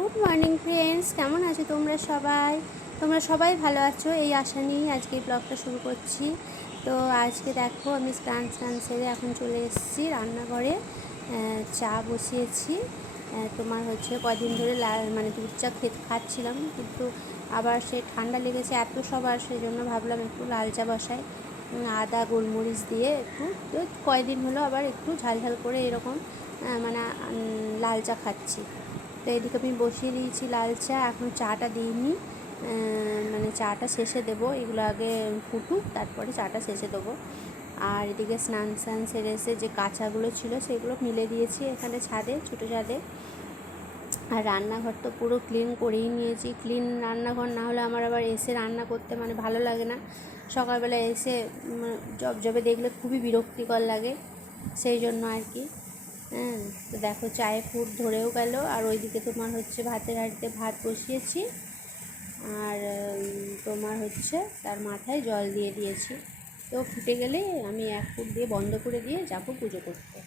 Good morning friends, কেমন আছো তোমরা সবাই ভালো আছো এই আশা নিয়েই আজকে এই ব্লগটা শুরু করছি। তো আজকে দেখো আমি স্নান সেরে এখন চলে এসেছি রান্নাঘরে। চা বসিয়েছি। তোমার হচ্ছে কদিন ধরে মানে দুধ চা খাচ্ছিলাম, কিন্তু আবার সে ঠান্ডা লেগেছে এত সবার, সেই জন্য ভাবলাম একটু লাল চা বসাই। আদা গোলমরিচ দিয়ে একটু কয়দিন হলো আবার একটু ঝাল করে এরকম মানে লাল চা খাচ্ছি। তো এদিকে আমি বসিয়ে দিয়েছি লাল চা, এখনও চাটা দিইনি। মানে চাটা শেষে দেবো, এগুলো আগে ফুটুক তারপরে চাটা শেষে দেবো। আর এদিকে স্নান সেরে এসে যে কাঁচাগুলো ছিল সেগুলো মিলে দিয়েছি এখানে ছাদে, ছোটো ছাদে। আর রান্নাঘর তো পুরো ক্লিন করেই নিয়েছি। ক্লিন রান্নাঘর না হলে আমার আবার এসে রান্না করতে মানে ভালো লাগে না। সকালবেলা এসে জবে দেখলে খুবই বিরক্তিকর লাগে, সেই জন্য আর কি। তো দেখো চায়ে ফুট ধরেও গেল, আর ওইদিকে তোমার হচ্ছে ভাতের হাঁড়িতে ভাত বসিয়েছি, আর তোমার হচ্ছে তার মাথায় জল দিয়ে দিয়েছি। তো ফুটে গেলে আমি এক ফুট দিয়ে বন্ধ করে দিয়ে যাবো পুজো করতে।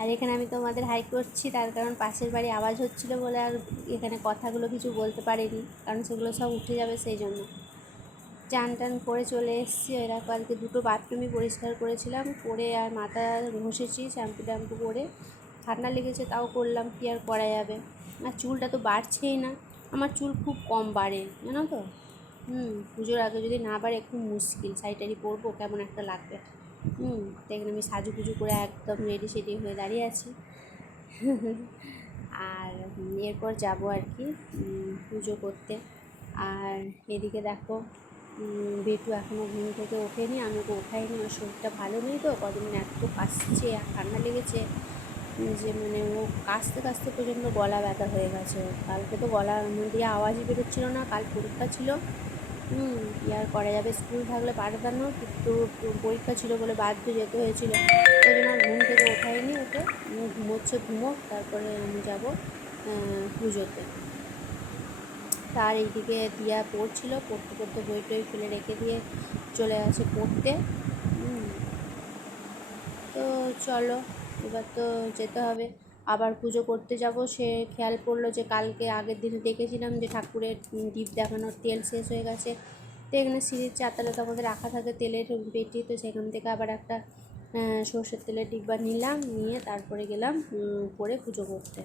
আর এখানে আমি তোমাদের হাই করছি, তার কারণ পাশের বাড়ি আওয়াজ হচ্ছিলো বলে আর এখানে কথাগুলো কিছু বলতে পারিনি, কারণ সেগুলো সব উঠে যাবে, সেই জন্য। চান টান করে চলে এসেছি। এরা কালকে দুটো বাথরুমই পরিষ্কার করেছিলাম, করে আর মাথা ঘষেছি শ্যাম্পু করে। ঠান্ডা লেগেছে তাও করলাম, কি আর করা যাবে। আর চুলটা তো বাড়ছেই না, আমার চুল খুব কম বাড়ে জানো তো। পুজোর আগে যদি না বাড়ে খুব মুশকিল, শাড়ি পরবো কেমন একটা লাগবে। তো এখানে আমি সাজুগুজু করে একদম রেডি সেডি হয়ে দাঁড়িয়ে আছি। আর এরপর যাব আর কি পুজো করতে। আর এদিকে দেখো বেটু এখনও ঘুম থেকে ওঠেনি, আমি ওকে ওঠাইনি, ওর শরীরটা ভালো নেই তো, কদিন এত কাশছে আর ঠান্ডা লেগেছে যে মানে ও কাশতে কাশতে পর্যন্ত গলা ব্যথা হয়ে গেছে। কালকে তো গলার দিয়ে আওয়াজই বেরোচ্ছিল না, কাল পরীক্ষা ছিল। কি আর করা যাবে, স্কুল থাকলে পাঠাতাম না, কিন্তু পরীক্ষা ছিল বলে বাধ্য যেতে হয়েছিল। ওই জন্য আর ঘুম থেকে ওঠাইনি ওকে, ঘুমোক, তারপরে আমি যাব পুজোতে। তার এইদিকে দিয়া পড়ছিল, পড়তে বই টই ফেলে রেখে দিয়ে চলে আসে পড়তে। তো চলো এবার তো যেতে হবে, আবার পুজো করতে যাব। সে খেয়াল পড়লো যে কালকে আগের দিন দেখেছিলাম যে ঠাকুরের দীপ দেখানোর তেল শেষ হয়ে গেছে। তো এখানে সিঁড়ির চারতলা তো আমাদের রাখা থাকে তেলের পেটি, তো সেখান থেকে আবার একটা সর্ষের তেলের ডিব্বা নিলাম, নিয়ে তারপরে গেলাম উপরে পুজো করতে।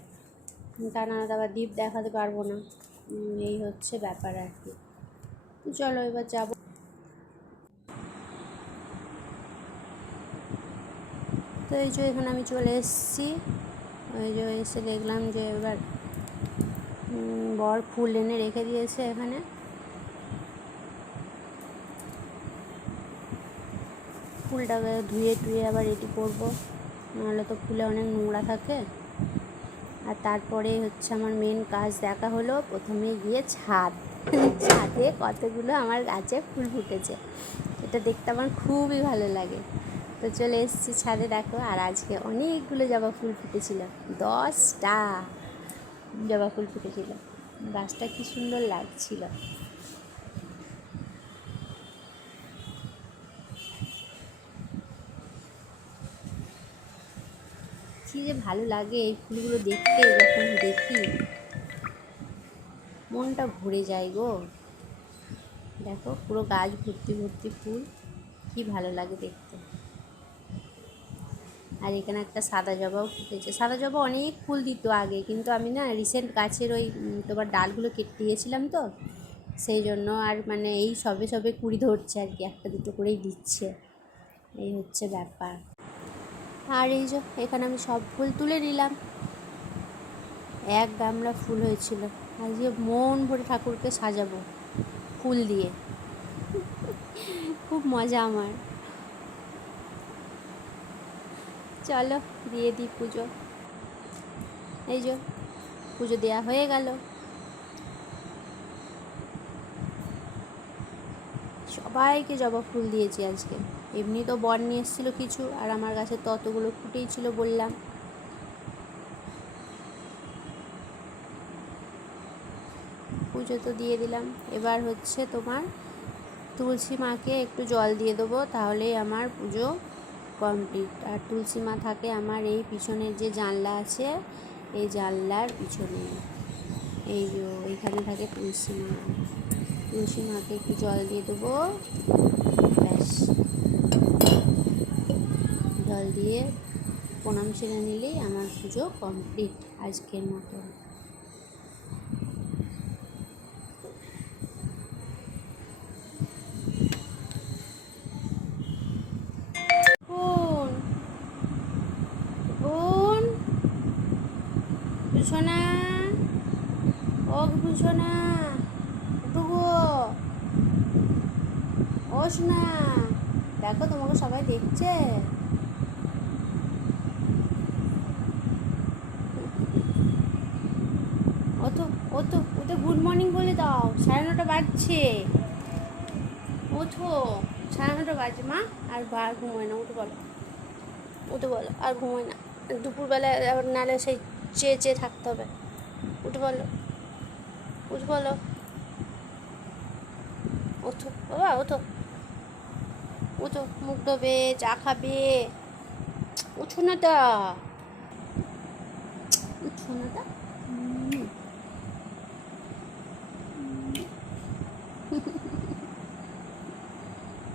তা না আবার দীপ দেখাতে পারবো না, এই হচ্ছে ব্যাপার আর কি। তো চলো এবার যাব। তো এই যে এখানে আমি চলে এসেছি, ওই যে এসে দেখলাম যে এবার বর ফুল এনে রেখে দিয়েছে এখানে। ফুলটাকে ধুয়ে আবার রেডি করবো, নাহলে তো ফুলে অনেক নোংরা থাকে। আর তারপরে হচ্ছে আমার মেন কাজ দেখা হলো, প্রথমে গিয়ে ছাদে কতগুলো আমার গাছে ফুল ফুটেছে, এটা দেখতে আমার খুবই ভালো লাগে। তো চলে এসেছি ছাদে, দেখো। আর আজকে অনেকগুলো জবা ফুল ফুটেছিল, 10টা জবা ফুল ফুটেছিল, গাছটা কি সুন্দর লাগছিল। কি যে ভালো লাগে এই ফুলগুলো দেখতে, যখন দেখি মনটা ভরে যায় গো। দেখো পুরো গাছ ভর্তি ফুল, কি ভালো লাগে দেখতে। আর এখানে একটা সাদা জবাও ফুটেছে। সাদা জবা অনেক ফুল দিত আগে, কিন্তু আমি না রিসেন্ট গাছের ওই তোমার ডালগুলো কেটে দিয়েছিলাম, তো সেই জন্য আর মানে এই সবে কুড়ি ধরছে আর কি, একটা দুটো করেই দিচ্ছে, এই হচ্ছে ব্যাপার। আর এই যে এখানে আমি সব ফুল তুলে নিলাম, এক গামলা ফুল হয়েছিল। আজকে মন ভরে ঠাকুরকে সাজাবো ফুল দিয়ে, খুব মজা আমার। চলো দিয়ে দিই পুজো। এই যে পুজো দেওয়া হয়ে গেল। সবাইকে জবা ফুল দিয়েছি আজকে। এমনি তো বর নিয়ে এসেছিলো কিছু, আর আমার কাছে তো অতগুলো ফুটেই ছিল বললাম। পুজো তো দিয়ে দিলাম, এবার হচ্ছে তোমার তুলসী মাকে একটু জল দিয়ে দেবো, তাহলেই আমার পুজো কমপ্লিট। আর তুলসী মা থাকে আমার এই পিছনের যে জানলা আছে, এই জানলার পিছনে, এই যে এইখানে থাকে তুলসী মা। তুলসী মাকে একটু জল দিয়ে দেবো, ব্যাস। জল দিয়ে প্রণাম সেরে নিলেই আমার পুজো কমপ্লিট আজকের মতো। সোনা, ও সোনা, ও সোনা, দেখো তোমাকে সবাই দেখছে। ওতো গুড মর্নিং বলে দাও, 9:30 বাজছে। ওঠো, 9:30 বাজছে মা। আর ঘুমোয় না, উঠে বলো আর ঘুমোয় না। দুপুরবেলা আবার নালে সেই চেয়ে থাকতে হবে। উঠে বলো, ওঠো বাবা, ওঠো, মুখ ধোবে, চা খাবে। উঠো না তা,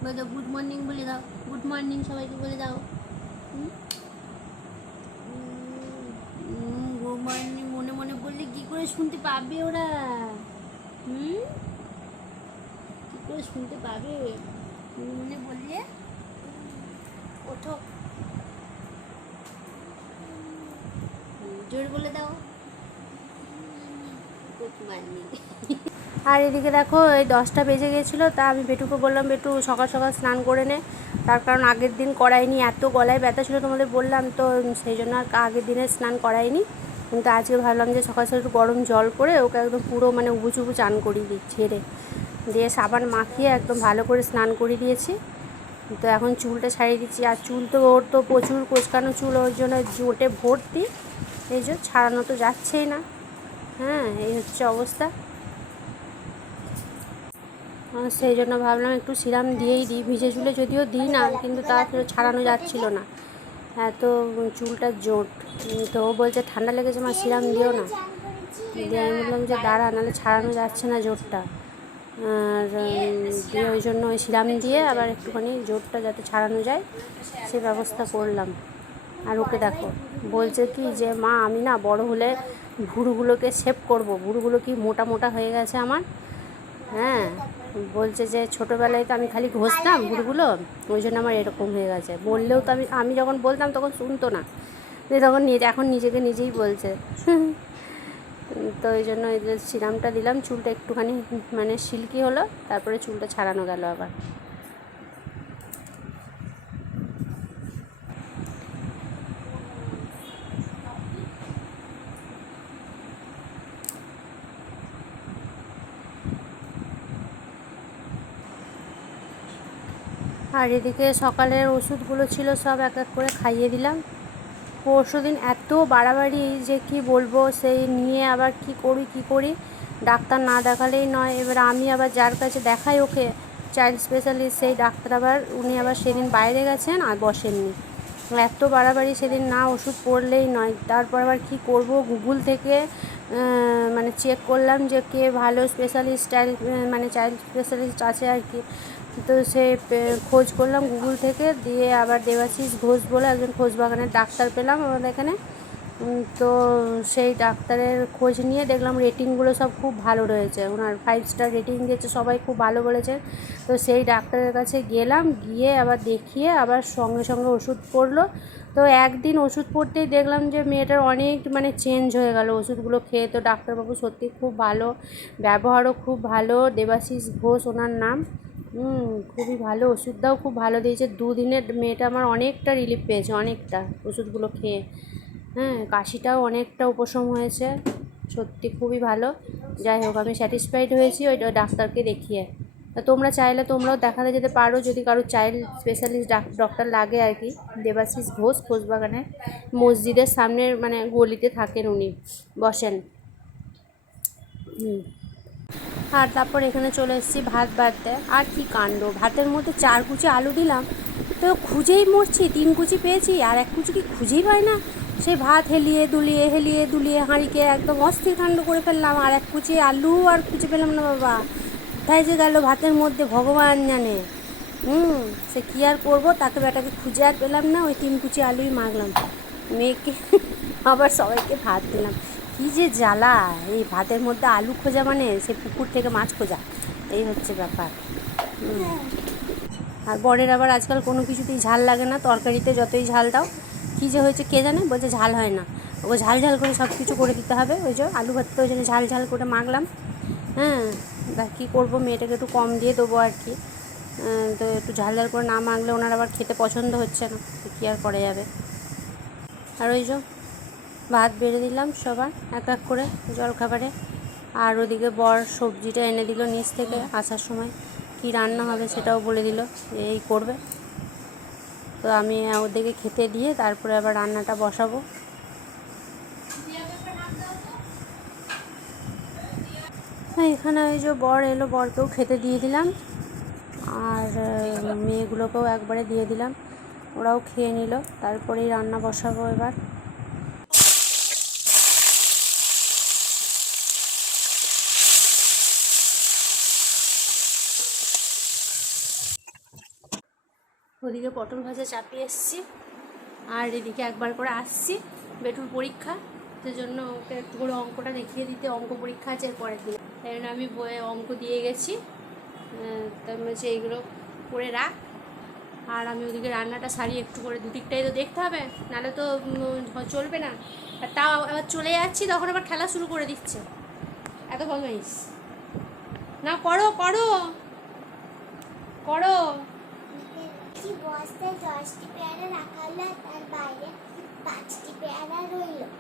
বলো গুড মর্নিং বলে দাও, গুড মর্নিং সবাইকে বলে দাও। গুড মর্নিং মনে মনে বললে কি করে শুনতে পাবে ওরা? কি করে শুনতে পাবে? মনে মনে বললে ওঠো, জোর বলে দাও গুড মর্নিং। আর এদিকে দেখো এই 10টা বেজে গেছিলো, তা আমি বেটুকে বললাম বেটু সকাল সকাল স্নান করে নে। তার কারণ আগের দিন করাইনি, এত গলায় ব্যথা ছিল তোমাদের বললাম তো, সেই জন্য আর আগের দিনে স্নান করাইনি। কিন্তু আজকে ভাবলাম যে সকাল সকাল একটু গরম জল করে ওকে একদম পুরো মানে উবু চান করিয়ে দিচ্ছি, ছেড়ে দিয়ে সাবান মাখিয়ে একদম ভালো করে স্নান করিয়ে দিয়েছি। তো এখন চুলটা ছাড়িয়ে দিচ্ছি। আর চুল তো ওর তো প্রচুর কোচকানো চুল, ওর জন্য জোটে ভর্তি, এই যে ছাড়ানো তো যাচ্ছেই না। হ্যাঁ, এই হচ্ছে অবস্থা। সেই জন্য ভাবলাম একটু সিরাম দিয়েই দিই, ভিজে চুলে যদিও দিই না, কিন্তু তা ছাড়ানো যাচ্ছিল না, এত চুলটা জোট। তো ও বলছে ঠান্ডা লেগেছে মা, সিরাম দিও না। দিয়ে আমি বললাম যে দাঁড়া, নাহলে ছাড়ানো যাচ্ছে না জোরটা। আর দিয়ে ওই জন্য ওই সিরাম দিয়ে আবার একটুখানি জোরটা যাতে ছাড়ানো যায় সে ব্যবস্থা করলাম। আর ওকে দেখো বলছে কি যে মা আমি না বড় হলে ভুরুগুলোকে শেভ করব, ভুরুগুলো কি মোটা মোটা হয়ে গেছে আমার। হ্যাঁ, বলছে যে ছোটোবেলায় তো আমি খালি ঘষতাম ভুরুগুলো, ওই জন্য আমার এরকম হয়ে গেছে। বললেও তো আমি যখন বলতাম তখন শুনতো না, তখন এখন নিজেকে নিজেই বলছে। তো ওই জন্য এই যে সিরামটা দিলাম, চুলটা একটুখানি মানে সিল্কি হলো, তারপরে চুলটা ছাড়ানো গেল আবার। আর এদিকে সকালের ওষুধগুলো ছিল সব এক এক করে খাইয়ে দিলাম। পরশুদিন এত বাড়াবাড়ি যে কি বলবো, সেই নিয়ে আবার কি করি, ডাক্তার না দেখালেই নয়। এবার আমি আবার যার কাছে দেখাই ওকে, চাইল্ড স্পেশালিস্ট, সেই ডাক্তার আবার উনি আবার সেদিন বাইরে গেছেন আর বসেননি। এত বাড়াবাড়ি সেদিন, না ওষুধ পড়লেই নয়। তারপর আবার কি করব, গুগল থেকে মানে চেক করলাম যে কে ভালো স্পেশালিস্ট মানে চাইল্ড স্পেশালিস্ট আছে আর কি। তো সে খোঁজ করলাম গুগল থেকে, দিয়ে আবার দেবাশিস ঘোষ বলে একজন খোঁজবাগানের ডাক্তার পেলাম আমাদের এখানে। তো সেই ডাক্তারের খোঁজ নিয়ে দেখলাম রেটিংগুলো সব খুব ভালো রয়েছে, ওনার 5 স্টার রেটিং দিয়েছে, সবাই খুব ভালো বলেছে। তো সেই ডাক্তারের কাছে গেলাম, গিয়ে আবার দেখিয়ে আবার সঙ্গে সঙ্গে ওষুধ পড়লো। তো একদিন ওষুধ পড়তেই দেখলাম যে মেয়েটার অনেক মানে চেঞ্জ হয়ে গেল ওষুধগুলো খেয়ে। তো ডাক্তারবাবু সত্যি খুব ভালো, ব্যবহারও খুব ভালো, দেবাশিস ঘোষ ওনার নাম। খুবই ভালো, ওষুধটাও খুব ভালো দিয়েছে। 2 দিনের মেয়েটা আমার অনেকটা রিলিফ পেয়েছে, অনেকটা ওষুধগুলো খেয়ে। হ্যাঁ, কাশিটাও অনেকটা উপশম হয়েছে, সত্যি খুবই ভালো। যাই হোক, আমি স্যাটিসফাইড হয়েছি ওই ডাক্তারকে দেখিয়ে। তা তোমরা চাইলে তোমরাও দেখাতে যেতে পারো, যদি কারো চাইল্ড স্পেশালিস্ট ডক্টর লাগে আর কি। দেবাশিস ঘোষ খোঁজবাগানের মসজিদের সামনের মানে গলিতে থাকেন, উনি বসেন। আর তারপর এখানে চলে এসেছি ভাত বাড়তে। আর কি কাণ্ড, ভাতের মধ্যে 4 কুচি আলু দিলাম, তো খুঁজেই মরছি, 3 কুচি পেয়েছি আর 1 কুচি কি খুঁজেই পাই না। সেই ভাত হেলিয়ে দুলিয়ে হাঁড়িকে একদম অস্থির কাণ্ড করে ফেললাম, আর 1 কুচি আলু আর খুঁজে পেলাম না বাবা। কোথায় যে গেল ভাতের মধ্যে ভগবান জানে। সে কী আর করবো, তাকে বেটাকে খুঁজে আর পেলাম না, ওই 3 কুচি আলুই মাখলাম, মেয়েকে আবার সবাইকে ভাত দিলাম। কী যে জ্বালা, এই ভাতের মধ্যে আলু খোঁজা মানে সে পুকুর থেকে মাছ খোঁজা, এই হচ্ছে ব্যাপার। আর বরের আবার আজকাল কোনো কিছুতেই ঝাল লাগে না, তরকারিতে যতই ঝাল দাও। কী যে হয়েছে কে জানে, বলছে ঝাল হয় না, ওকে ঝাল করে সব কিছু করে দিতে হবে। ওই যে আলু ভাতটা ওই জন্য ঝাল করে মাখলাম। তা কী করবো, মেয়েটাকে একটু কম দিয়ে দেবো আর কি। তো একটু ঝাল করে না মাখলে ওনার আবার খেতে পছন্দ হচ্ছে না, তো কী আর করা যাবে। আর ওই যে ভাত বেড়ে দিলাম সবার এক এক করে জলখাবারে। আর ওদিকে বর সবজিটা এনে দিল নিচ থেকে আসার সময়, কি রান্না হবে সেটাও বলে দিল, এই করবে। তো আমি ওদিকে খেতে দিয়ে তারপরে আবার রান্নাটা বসাবো। এখানে ওই যে বর এলো, বরকেও খেতে দিয়ে দিলাম, আর মেয়েগুলোকেও একবারে দিয়ে দিলাম, ওরাও খেয়ে নিল। তারপরেই রান্না বসাবো এবার। ওদিকে পটল ভাজা চাপিয়ে এসছি, আর এদিকে একবার করে আসছি, বেটুর পরীক্ষা, সেজন্য ওকে একটু করে অঙ্কটা দেখিয়ে দিতে, অঙ্ক পরীক্ষা আছে পরের দিন, তাই জন্য আমি বইয়ে অঙ্ক দিয়ে গেছি। তার হচ্ছে এইগুলো করে রাখ, আর আমি ওদিকে রান্নাটা সারি একটু করে, দুদিকটাই তো দেখতে হবে, নাহলে তো চলবে না। আর তাও আবার চলে যাচ্ছি, তখন আবার খেলা শুরু করে দিচ্ছে, এত বদমাইশ না। করো করো করো।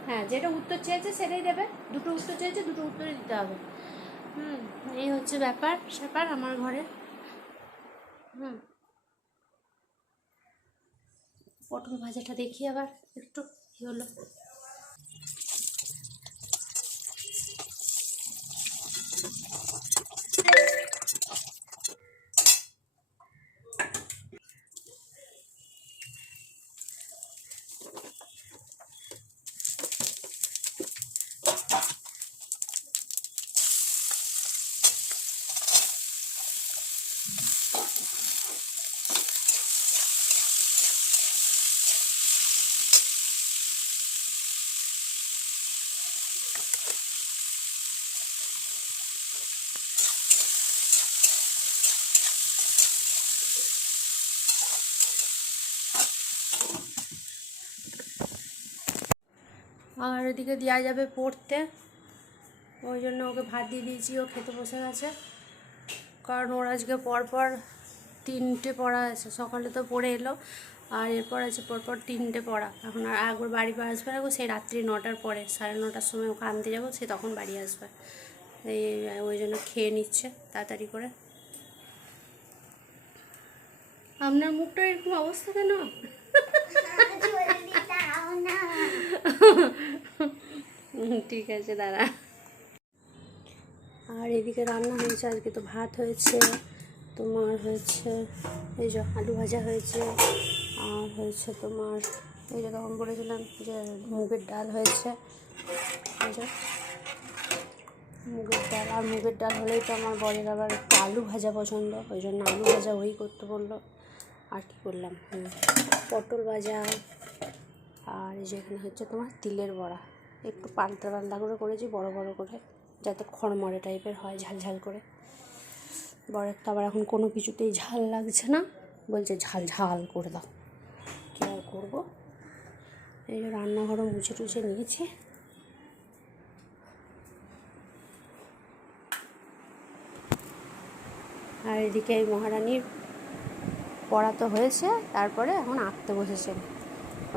হ্যাঁ, যেটা উত্তর চেয়েছে সেটাই দেবে, দুটো উত্তর চেয়েছে দুটো উত্তরই দিতে হবে। এই হচ্ছে ব্যাপার আমার ঘরে। পটল ভাজাটা দেখি আবার একটু কী হলো। আর এদিকে দেওয়া যাবে পড়তে, ওই জন্য ওকে ভাত দিয়ে দিয়েছি, ও খেতে বসে গেছে। কারণ ওর আজকে পরপর 3টে পড়া আছে, সকালে তো পড়ে এলো, আর এরপর আছে পরপর 3টে পড়া। এখন আর একবার বাড়ি আসবে না, সেই রাত্রি 9টার পরে, 9:30টার সময় ওকে আনতে যাবো, সে তখন বাড়ি আসবে। এই ওই জন্য খেয়ে নিচ্ছে তাড়াতাড়ি করে। আপনার মুখটা এরকম অবস্থা কেন? ঠিক আছে দাঁড়া। আর এদিকে রান্না হয়েছে, আজকে তো ভাত হয়েছে, তোমার হয়েছে এই যে আলু ভাজা হয়েছে, আর হয়েছে তোমার এই যে তখন বলেছিলাম যে মুগের ডাল হয়েছে, এই যে মুগের ডাল। আর মুগের ডাল হলেই তো আমার বরের আবার একটু আলু ভাজা পছন্দ, ওই জন্য আলু ভাজা ওই করতে বললো। আর কি করলাম, পটল ভাজা, আর এই যে এখানে হচ্ছে তোমার তিলের বড়া, একটু পাল্টা করে করেছি, বড় করে, যাতে খড়মড়ে টাইপের হয়, ঝাল করে। বরের তো আবার এখন কোনো কিছুতেই ঝাল লাগছে না, বলছে ঝাল করে দাও, কী আর করবো। এই যে রান্নাঘরও মুছে টুছে নিয়েছি। আর এদিকে এই মহারানীর পড়া তো হয়েছে, তারপরে এখন আঁকতে বসেছেন।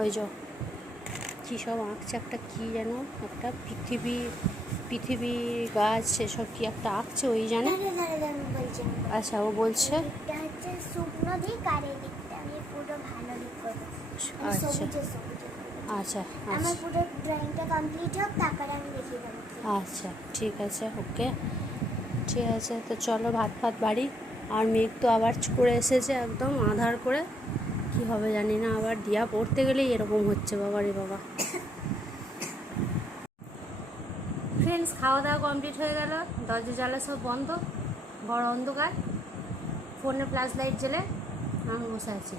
ওই যে কী সব আঁকছে, একটা কী যেন একটা পৃথিবী গাছ সেসব কি একটা আঁকছে, ওই জানে। আচ্ছা, ও বলছে আচ্ছা, আচ্ছা ঠিক আছে, ওকে ঠিক আছে। তো চলো ভাত বাড়ি। আর মেঘ তো আবার করে এসেছে একদম আঁধার করে, কি হবে জানি না, আবার দিয়া পড়তে গেলেই এরকম হচ্ছে, বাবা রে বাবা। ফ্রেন্ডস, খাওয়া দাওয়া কমপ্লিট হয়ে গেল, দরজা জ্বালা সব বন্ধ, বড় অন্ধকার, ফোনে ফ্ল্যাশ লাইট জ্বেলে আমি বসে আছি।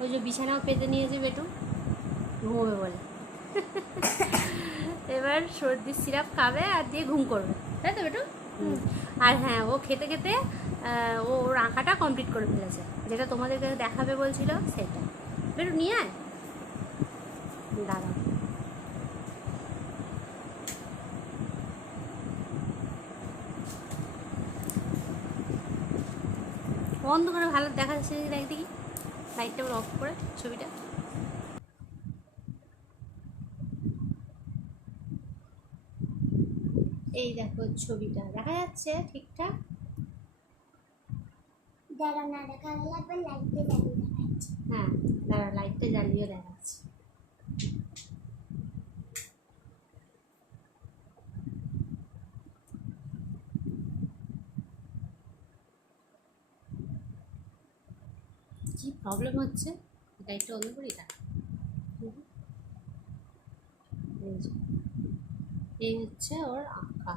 ওই যে বিছানাও পেতে নিয়েছে বেটু, ঘুমোবে বলে। এবার সর্দির সিরাপ খাবে আর দিয়ে ঘুম করবে, তাই তো বেটু? আর হ্যাঁ, ও খেতে খেতে ওর আঁকাটা কমপ্লিট করে ফেলেছে, যেটা তোমাদেরকে দেখাবে বলছিল সেটা। বেটু নিয়ে আয়, দাঁড়াও। বন্ধ করে ভালো দেখা যাচ্ছে, দেখ দেখি লাইটটা অফ করে ছবিটা। এই দেখো ছবিটা দেখা যাচ্ছে ঠিকঠাক? দাঁড়া, না দেখা লাগবে, লাইটটা জ্বালিয়ে দেখাচ্ছি। হ্যাঁ দাঁড়া, লাইটটা জ্বালিয়ে দেখাচ্ছি। কি প্রবলেম হচ্ছে, লাইটটা অন করি না। এই হচ্ছে ওর আঁকা।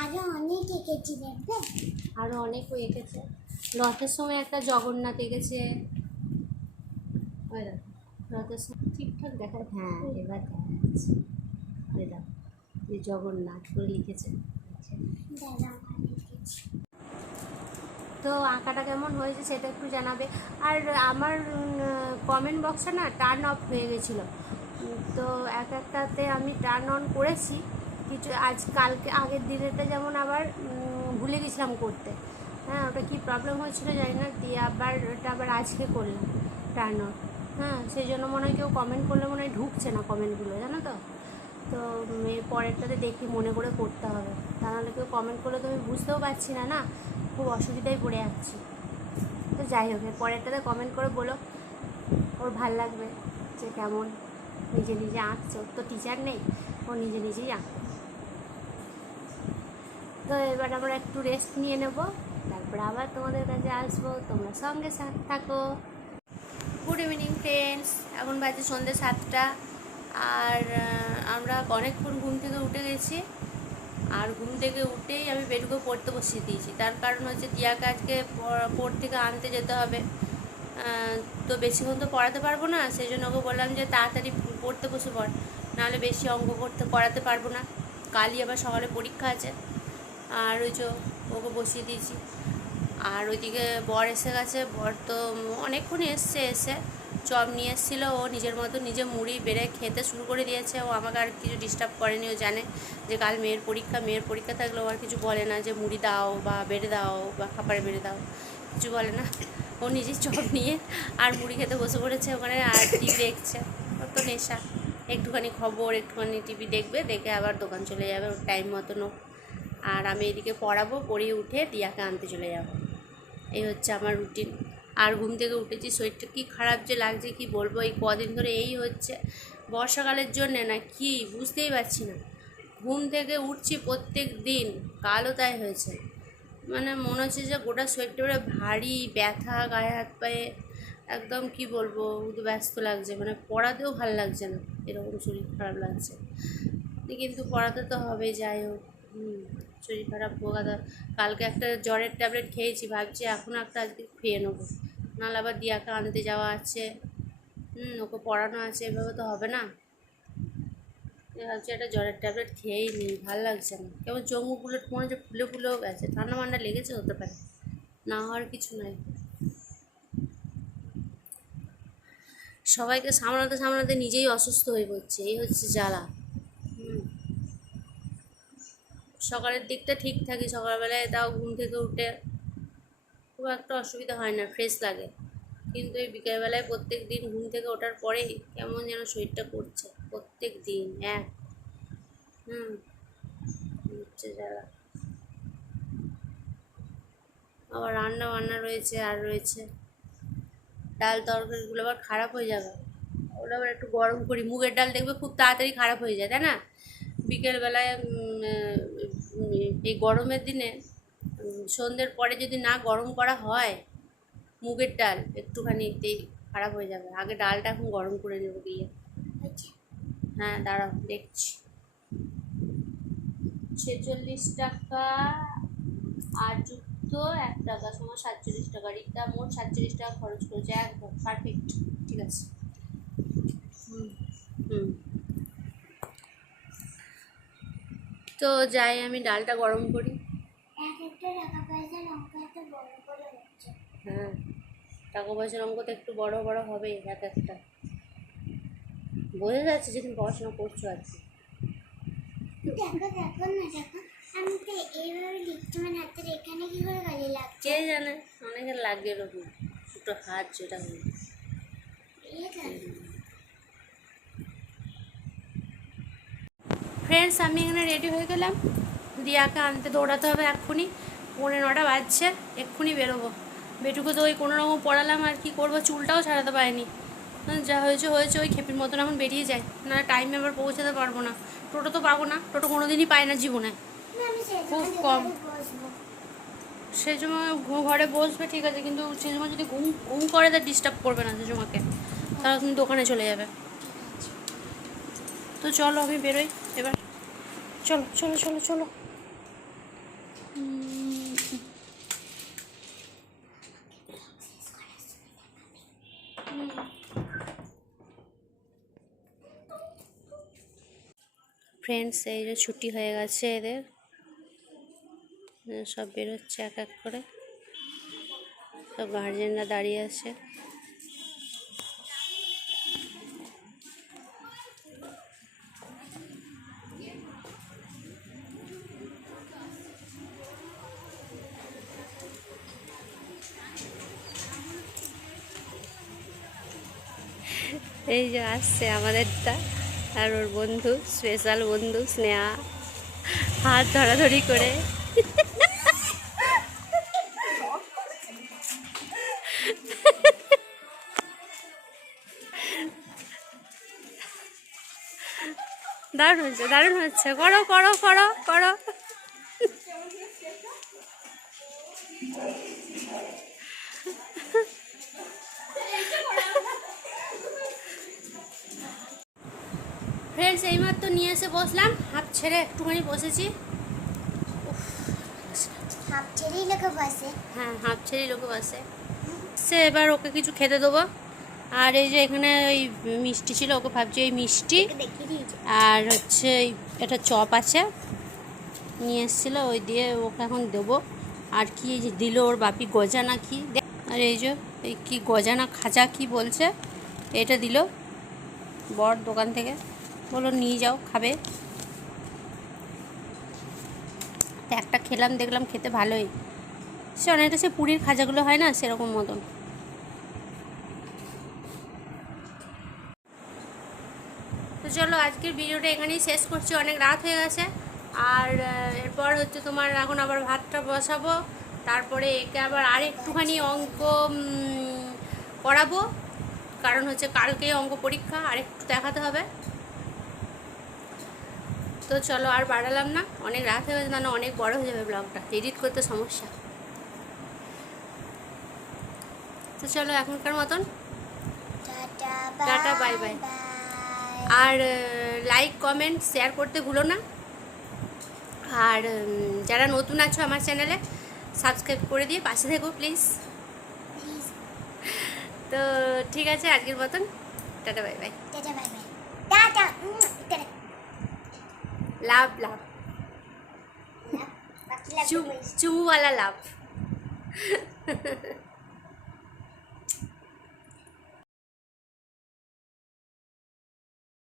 আরো অনেক এঁকেছি, দেখবে? আরো অনেক এঁকেছে। রথের সময় একটা জগন্নাথ এঁকেছে, ওই দেখো রথের সময় ঠিকঠাক দেখা, হ্যাঁ এবার দেখা যাচ্ছে। ওই দেখো এই জগন্নাথ করে লিখেছে। দাঁড়া, ভালো এঁকেছি। তো আঁকাটা কেমন হয়েছে সেটা একটু জানাবে। আর আমার কমেন্ট বক্সটা না টার্ন অফ হয়ে গেছিলো, তো একটাতে আমি টার্ন অন করেছি কিছু, আজ কালকে আগের দিনেরটা যেমন আবার ভুলে গেছিলাম করতে। হ্যাঁ, ওটা কী প্রবলেম হয়েছিল জানি না, দিয়ে আবার ওটা আবার আজকে করলাম টার্ন অন। হ্যাঁ, সেই জন্য মনে হয় কেউ কমেন্ট করলে মনে হয় ঢুকছে না কমেন্টগুলো, জানো তো। তো এর পরেরটাতে দেখি মনে করে করতে হবে, তা নাহলে কেউ কমেন্ট করলে তো আমি বুঝতেও পারছি না, না খুব অসুবিধায় পড়ে যাচ্ছি। তো যাই হোক, এর পরেরটাতে কমেন্ট করে বলো, ওর ভাল লাগবে যে কেমন নিজে নিজে আঁকছে। ওর তো টিচার নেই, ও নিজে নিজেই আঁকবে। তো এবার আমরা একটু রেস্ট নিয়ে নেব, তারপরে আবার তোমাদের কাছে আসবো, তোমরা সঙ্গে সাথে থাকো। গুড ইভিনিং ফ্রেন্ডস, এখন বাজে সন্ধ্যে 7টা। আর আমরা অনেকক্ষণ ঘুম থেকে উঠে গেছি, আর ঘুম থেকে উঠেই আমি বেটুকে পড়তে বসিয়ে দিয়েছি। তার কারণ হচ্ছে টিয়াকে আজকে পড় থেকে আনতে যেতে হবে, তো বেশিক্ষণ তো পড়াতে পারবো না, সেই জন্য ওকে বললাম যে তাড়াতাড়ি পড়তে বসে পড়, নাহলে বেশি অঙ্ক করাতে পারবো না, কালই আবার সকালে পরীক্ষা আছে। আর ওই যে ওকে বসিয়ে দিয়েছি। আর ওইদিকে বর এসে গেছে, বর তো অনেকক্ষণ এসে চপ নিয়ে এসেছিলো, ও নিজের মতো নিজে মুড়ি বেড়ে খেতে শুরু করে দিয়েছে। ও আমাকে আর কিছু ডিস্টার্ব করেনি, ও জানে যে কাল মেয়ের পরীক্ষা থাকলে ও আর কিছু বলে না যে মুড়ি দাও বা বেড়ে দাও বা খাবারে বেড়ে দাও, কিছু বলে না। ও নিজেই চপ নিয়ে আর মুড়ি খেতে বসে পড়েছে ওখানে, আর টিভি দেখছে। ওর তো নেশা, একটুখানি খবর, একটুখানি টিভি দেখবে, দেখে আবার দোকান চলে যাবে ওর টাইম মতনও। আর আমি এদিকে পড়াবো, পড়িয়ে উঠে টিয়াকে আনতে চলে যাব। এই হচ্ছে আমার রুটিন। আর ঘুম থেকে উঠেছি, শরীরটা কী খারাপ যে লাগছে কি বলবো, এই কদিন ধরে এই হচ্ছে। বর্ষাকালের জন্যে না কি বুঝতেই পারছি না, ঘুম থেকে উঠছি প্রত্যেক দিন, কালও তাই হয়েছে। মানে মনে হচ্ছে যে গোটা শরীরটা পুরো ভারী, ব্যথা গায়ে হাত পায়ে, একদম কি বলবো, ব্যস্ত লাগছে, মানে পড়াতেও ভালো লাগছে না, এরকম শরীর খারাপ লাগছে। কিন্তু পড়াতে তো হবে, যাই হোক। শরীর খারাপ হোক। কালকে একটা জ্বরের ট্যাবলেট খেয়েছি, ভাবছি এখনও একটা আজকে খেয়ে নেবো, নাহলে আবার দিয়াকে আনতে যাওয়া আছে, ওকে পড়ানো আছে, এভাবে তো হবে না। ভাবছি একটা জ্বরের ট্যাবলেট খেয়েই নিই, ভালো লাগছে না, কেমন চোখ মুখগুলো মনে হচ্ছে ফুলেও গেছে, ঠান্ডা মান্ডা লেগেছে, হতে পারে, না হওয়ার কিছু নয়। সবাইকে সামলাতে সামলাতে নিজেই অসুস্থ হয়ে পড়ছে, এই হচ্ছে জ্বালা। সকালের দিকটা ঠিক থাকি, সকালবেলায় তাও ঘুম থেকে উঠে খুব একটা অসুবিধা হয় না, ফ্রেশ লাগে। কিন্তু এই বিকেলবেলায় প্রত্যেক দিন ঘুম থেকে ওঠার পরেই কেমন যেন শরীরটা করছে, প্রত্যেক দিন এক হচ্ছে জ্বালা। আবার রান্না বান্না রয়েছে, আর রয়েছে ডাল তরকারিগুলো আবার খারাপ হয়ে যাবে, ওটা আবার একটু গরম করি। মুগের ডাল দেখবে খুব তাড়াতাড়ি খারাপ হয়ে যায়, তাই না? বিকেলবেলায় এই গরমের দিনে সন্ধ্যের পরে যদি না গরম করা হয় মুগের ডাল একটুখানিতেই খারাপ হয়ে যাবে। আগে ডালটা এখন গরম করে নেবো গিয়ে। হ্যাঁ দাঁড়াও দেখছি। 46 টাকা আর যুক্ত 1 টাকা সমান 47 টাকা। রিতা মোট 47 টাকা খরচ করেছে। একদম পারফেক্ট, ঠিক আছে। হুম হুম তো যাই, আমি ডালটা গরম করি। হ্যাঁ, টাকা পয়সার অঙ্ক তো একটু বড় বড় হবেই এক একটা। বোঝা যাচ্ছে যে তুমি পড়াশোনা করছো আর কি। আমি তো এইভাবে লিখছি, মানে হাতের এখানে কি করে গালি লাগছে কে জানে, অনেকের লাগে এরকম দুটো হাত যেটা হলো। ফ্রেন্ডস, আমি এখানে রেডি হয়ে গেলাম। দিয়াকে আনতে দৌড়াতে হবে এক্ষুনি। 9:45 বাজছে, এক্ষুনি বেরোবো। বেটুকে তো ওই কোনো রকম পড়ালাম, আর কি করবো, চুলটাও ছাড়াতে পারিনি। যা হয়েছে হয়েছে, ওই খেপির মতন এখন বেরিয়ে যায়, না টাইমে আবার পৌঁছাতে পারবো না। টোটো তো পাবো না, টোটো কোনো দিনই পাই না জীবনে, খুব কম। সেই সময় ঘরে বসবে ঠিক আছে, কিন্তু সেই সময় যদি ঘুম ঘুম করে তা ডিস্টার্ব করবে না সেই সময়কে, তাহলে তুমি দোকানে চলে যাবে। তো চলো আমি বেরোই এবার। চলো চলো চলো চলো। ফ্রেন্ডস, এই যে ছুটি হয়ে গেছে এদের, সব বেরোচ্ছে এক এক করে, সব গার্জেনরা দাঁড়িয়ে আছে। এই যে আসছে আমাদেরটা, আর ওর বন্ধু, স্পেশাল বন্ধু স্নেহা, হাত ধরাধরি করে। দারুণ হচ্ছে, দারুণ হচ্ছে, করো করো করো করো। ফ্রেন্ডস, এইমাত্র নিয়ে এসে বসলাম, হাত ছেড়ে একটুখানি বসেছি। হাফ ছেড়েই লোকে বসে। হ্যাঁ, হাত ছেড়েই লোকে বসে। সে এবার ওকে কিছু খেতে দেবো। আর এই যে এখানে ওই মিষ্টি ছিল, ওকে ভাবছি এই মিষ্টি, আর হচ্ছে এটা চপ আছে নিয়ে এসেছিলো, ওই দিয়ে ওকে এখন দেবো। আর কি দিল ওর বাপি, গজা না কি, আর এই যে এই কি গজা না খাজা কি বলছে, এটা দিল বর দোকান থেকে, বললো নিয়ে যাও খাবে। তো একটা খেলাম, দেখলাম খেতে ভালোই, সে অনেকটা সে পুরীর খাজাগুলো হয় না সেরকম মতন। তো চলো আজকের ভিডিওটা এখানেই শেষ করছি, অনেক রাত হয়ে গেছে। আর এরপর হচ্ছে তোমার এখন আবার ভাতটা বসাবো, তারপরে একে আবার আরেকটুখানি অঙ্ক করাবো, কারণ হচ্ছে কালকে অঙ্ক পরীক্ষা, আরেকটু দেখাতে হবে। তো চলো আর বাড়ালাম না, অনেক রাত হয়ে গেছে, না অনেক বড় হয়ে যাবে ব্লগটা, এডিট করতে সমস্যা। তো চলো এখনকার মতন tata, bye by. R like comment share করতে ভুলো না। আর যারা নতুন আছো আমার চ্যানেলে, সাবস্ক্রাইব করে দিয়ে পাশে থেকো প্লিজ। তো ঠিক আছে, আজকের মতন tata bye bye. Tata bye bye. Tata. Love love, চুমুওয়ালা লাভ।